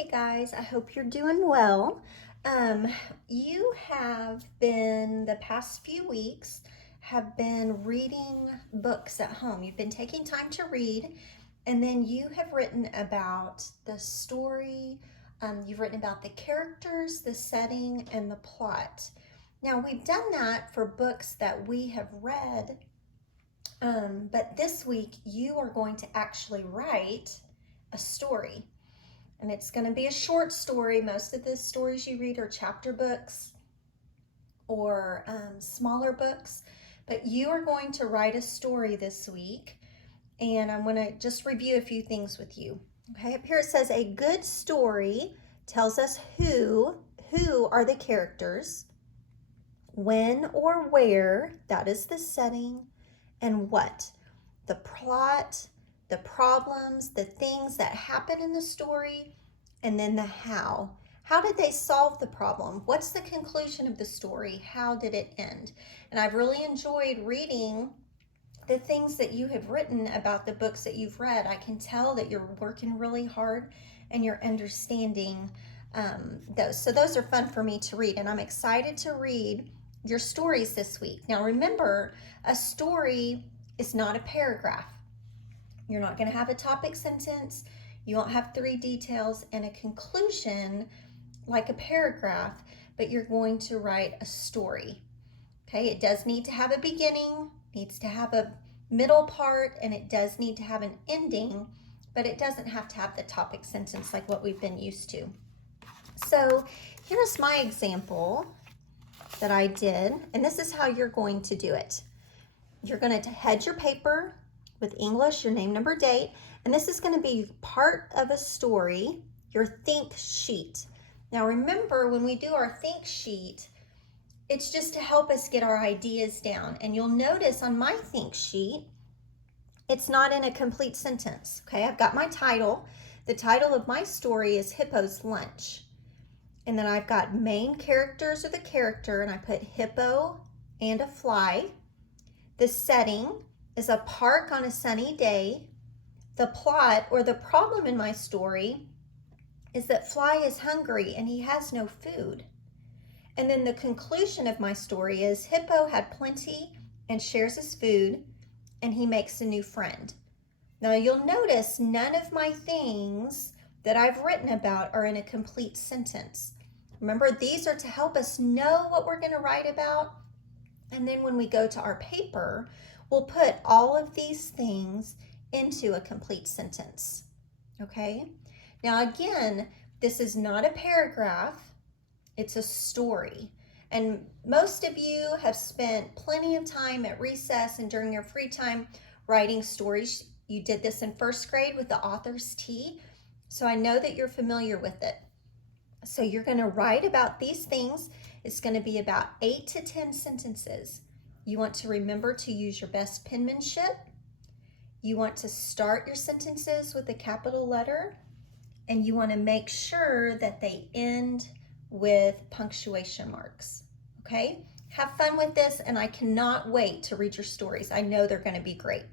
Hey guys, I hope you're doing well. You have been, the past few weeks, have been reading books at home. You've been taking time to read, and then you have written about the story, you've written about the characters, the setting, and the plot. Now, we've done that for books that we have read, but this week you are going to actually write a story. And it's going to be a short story. Most of the stories you read are chapter books or smaller books, but you are going to write a story this week. And I'm going to just review a few things with you. Okay, up here it says a good story tells us who are the characters, when or where, that is the setting, and what, the plot, the problems, the things that happen in the story, and then the how. How did they solve the problem? What's the conclusion of the story? How did it end? And I've really enjoyed reading the things that you have written about the books that you've read. I can tell that you're working really hard and you're understanding those. So those are fun for me to read, and I'm excited to read your stories this week. Now remember, a story is not a paragraph. You're not going to have a topic sentence. You won't have three details and a conclusion like a paragraph, but you're going to write a story. Okay, it does need to have a beginning, needs to have a middle part, and it does need to have an ending, but it doesn't have to have the topic sentence like what we've been used to. So here's my example that I did, and this is how you're going to do it. You're going to head your paper with English, your name, number, date, and this is going to be part of a story, your think sheet. Now remember, when we do our think sheet, it's just to help us get our ideas down. And you'll notice on my think sheet, it's not in a complete sentence. Okay, I've got my title. The title of my story is Hippo's Lunch. And then I've got main characters or the character, and I put hippo and a fly. The setting is a park on a sunny day. The plot or the problem in my story is that Fly is hungry and he has no food. And then the conclusion of my story is Hippo had plenty and shares his food, and he makes a new friend. Now you'll notice none of my things that I've written about are in a complete sentence. Remember, these are to help us know what we're going to write about. And then when we go to our paper, we'll put all of these things into a complete sentence. Okay? Now again, this is not a paragraph. It's a story. And most of you have spent plenty of time at recess and during your free time writing stories. You did this in first grade with the author's T, so I know that you're familiar with it. So you're going to write about these things. It's going to be about 8 to 10 sentences. You want to remember to use your best penmanship. You want to start your sentences with a capital letter, and you want to make sure that they end with punctuation marks. Okay? Have fun with this, and I cannot wait to read your stories. I know they're going to be great.